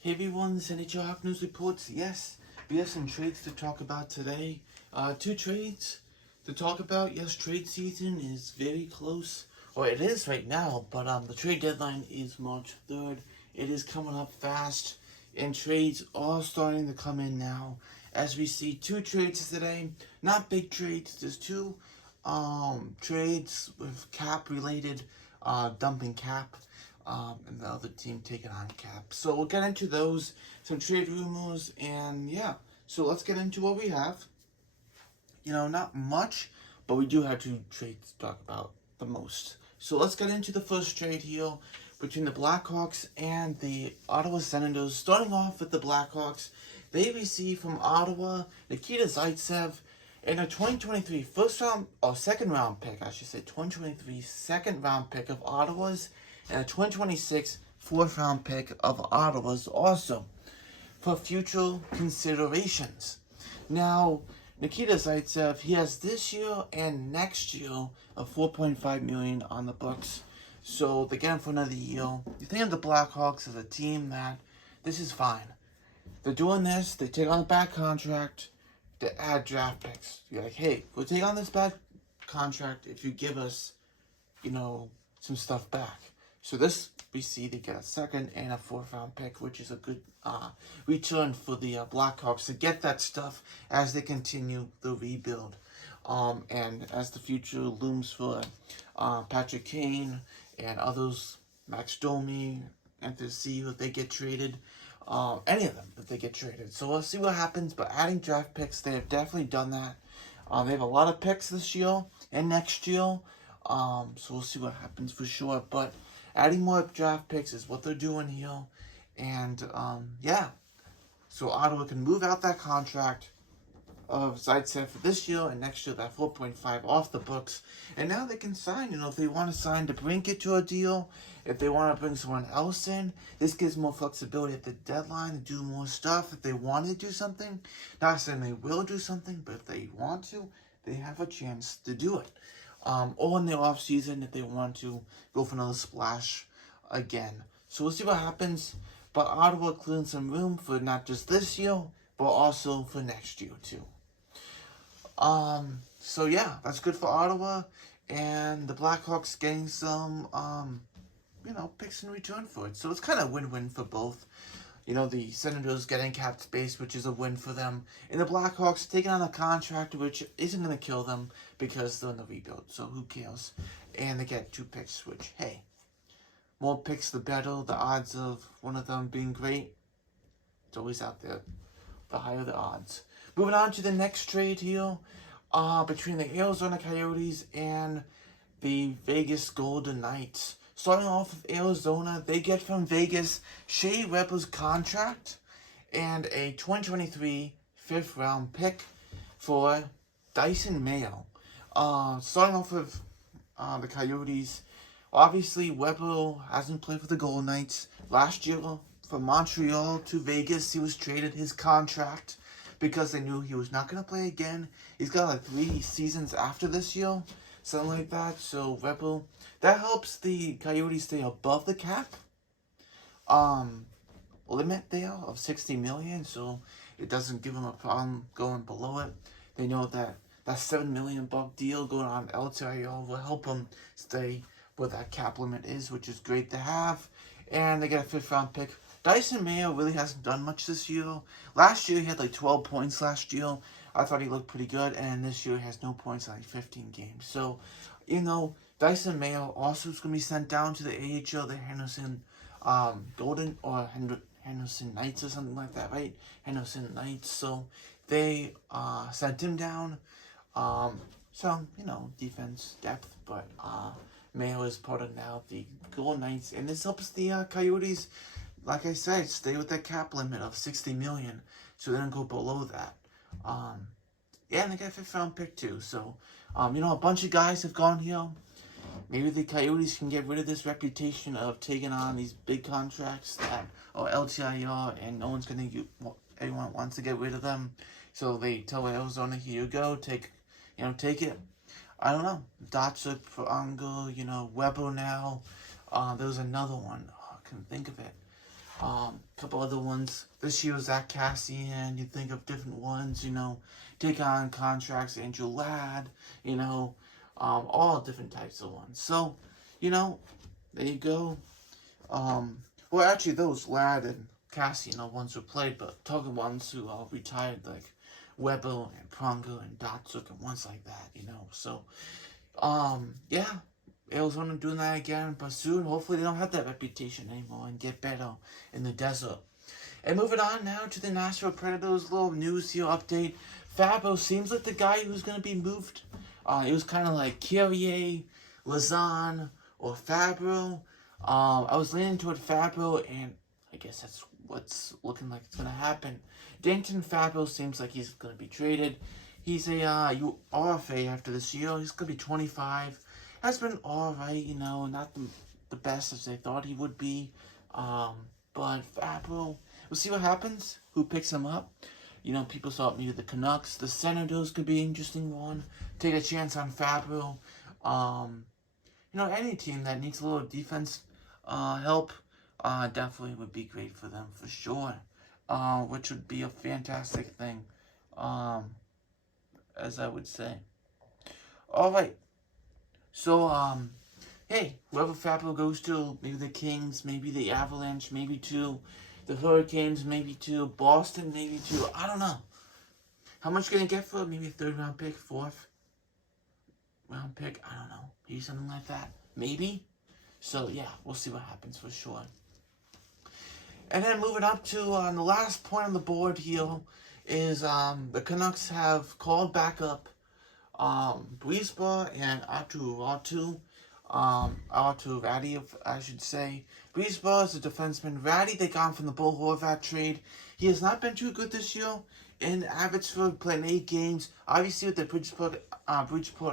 Hey everyone, this is NHL Hawk News Reports. Yes, we have some trades to talk about today. Two trades to talk about. Yes, trade season is very close. Or it is right now, but the trade deadline is March 3rd. It is coming up fast, and trades are starting to come in now. As we see two trades today, not big trades, there's two trades with cap related, dumping cap and the other team taking on cap. So we'll get into those, some trade rumors, and yeah. So let's get into what we have. Not much, but we do have two trades to talk about the most. So let's get into the first trade here between the Blackhawks and the Ottawa Senators. Starting off with the Blackhawks, they received from Ottawa Nikita Zaitsev and a 2023 first round or second round pick, I should say 2023 second round pick of Ottawa's, and a 2026 fourth round pick of Ottawa's also for future considerations. Now, Nikita Zaitsev, he has this year and next year of $4.5 million on the books. So they get him for another year. You think of the Blackhawks as a team that this is fine. They're doing this, they take on a bad contract, they add draft picks. You're like, hey, we'll take on this bad contract if you give us, some stuff back. So this, we see they get a second and a fourth round pick, which is a good return for the Blackhawks to get that stuff as they continue the rebuild. And as the future looms for Patrick Kane and others, Max Domi, and to see if they get traded, any of them, if they get traded. So we'll see what happens, but adding draft picks, they have definitely done that. They have a lot of picks this year and next year, so we'll see what happens for sure, but adding more draft picks is what they're doing here. And, yeah. So Ottawa can move out that contract of Zaitsev for this year and next year, that 4.5 off the books. And now they can sign, if they want to sign to bring it to a deal, if they want to bring someone else in. This gives more flexibility at the deadline to do more stuff. If they want to do something, not saying they will do something, but if they want to, they have a chance to do it. Or in the off season if they want to go for another splash again. So we'll see what happens. But Ottawa clearing some room for not just this year, but also for next year too. So yeah, that's good for Ottawa, and the Blackhawks getting some picks in return for it. So it's kind of win-win for both. The Senators getting cap space, which is a win for them. And the Blackhawks taking on a contract which isn't going to kill them because they're in the rebuild. So who cares? And they get two picks, which, hey, more picks the better. The odds of one of them being great, it's always out there. The higher the odds. Moving on to the next trade here between the Arizona Coyotes and the Vegas Golden Knights. Starting off with Arizona, they get from Vegas Shea contract and a 2023 fifth round pick for Dyson Mayo. Starting off with the Coyotes, obviously Weber hasn't played for the Golden Knights. Last year, from Montreal to Vegas, he was traded his contract because they knew he was not going to play again. He's got like 3 seasons after this year, something like that. So Weber, that helps the Coyotes stay above the cap limit there of $60 million, so it doesn't give them a problem going below it. They know that $7 million deal going on LTIR will help them stay where that cap limit is, which is great to have. And they get a fifth round pick. Dyson Mayo really hasn't done much this year. Last year he had like 12 points last year. I thought he looked pretty good, and this year he has no points in like 15 games. So, Dyson Mayo also is going to be sent down to the AHL, the Henderson Golden, or Henderson Knights or something like that, right? Henderson Knights. So they sent him down. Defense depth, but Mayo is part of now the Golden Knights, and this helps the Coyotes, like I said, stay with that cap limit of $60 million, so they don't go below that. And they got a fifth round pick too. So, a bunch of guys have gone here. Maybe the Coyotes can get rid of this reputation of taking on these big contracts that are LTIR, and no one's gonna everyone wants to get rid of them. So they tell Arizona, here you go, take it. I don't know. Datsuk for Unger, Weber now. There was another one. Oh, I couldn't think of it. Couple other ones. This year was Zach Cassian. You think of different ones, take on contracts, Andrew Ladd, all different types of ones. So, there you go. Well, actually, those Ladd and Cassian are ones who played, but talking ones who retired, like Weber and Pronger and Datsuk and ones like that, So, yeah. Arizona doing that again, but soon, hopefully they don't have that reputation anymore and get better in the desert. And moving on now to the Nashville Predators, little news here update. Fabro seems like the guy who's going to be moved. It was kind of like Carrier, Lazan, or Fabro. I was leaning toward Fabro, and I guess that's what's looking like it's going to happen. Danton Fabro seems like he's going to be traded. He's a RFA after this year. He's going to be 25. Has been alright, not the best as they thought he would be. But Fabro, we'll see what happens. Who picks him up? People thought maybe the Canucks, the Senators could be an interesting one. Take a chance on Fabro. Any team that needs a little defense help definitely would be great for them for sure. Which would be a fantastic thing, as I would say. Alright. So, hey, whoever Fabro goes to, maybe the Kings, maybe the Avalanche, maybe to the Hurricanes, maybe to Boston, maybe to, I don't know. How much can I get for maybe a 3rd round pick, 4th round pick? I don't know. Maybe something like that. Maybe. So, yeah, we'll see what happens for sure. And then moving up to the last point on the board here is the Canucks have called back up Brisba and Arttu Raddy, I should say. Brisba is a defenseman. Raddy, they got him from the Bo Horvat trade. He has not been too good this year. In Abbotsford, playing 8 games. Obviously, with the Bridgeport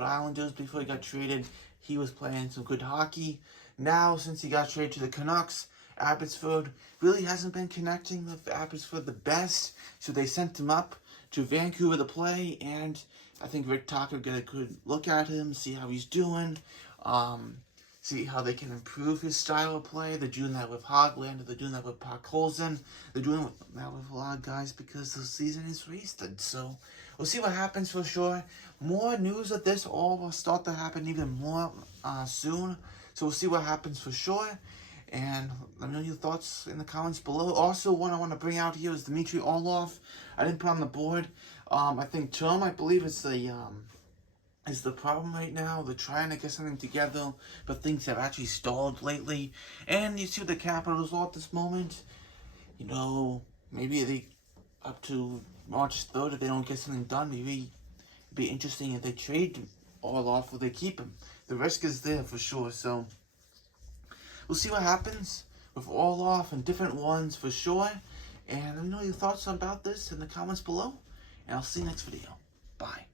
Islanders, before he got traded, he was playing some good hockey. Now, since he got traded to the Canucks, Abbotsford really hasn't been connecting with Abbotsford the best. So they sent him up to Vancouver to play, and I think Rick Tucker get a good look at him, see how he's doing, see how they can improve his style of play. They're doing that with Hoglander, they're doing that with Park-Holzen, they're doing that with a lot of guys because the season is wasted. So we'll see what happens for sure. More news of this all will start to happen even more soon. So we'll see what happens for sure. And let me know your thoughts in the comments below. Also, one I want to bring out here is Dmitry Orlov. I didn't put on the board. I think Tom, I believe, is the problem right now. They're trying to get something together, but things have actually stalled lately. And you see what the Capitals are at this moment. Maybe they up to March 3rd, if they don't get something done, maybe it'd be interesting if they trade Orlov or they keep him. The risk is there for sure. So we'll see what happens with Orlov and different ones for sure. And let me know your thoughts about this in the comments below. And I'll see you next video. Bye.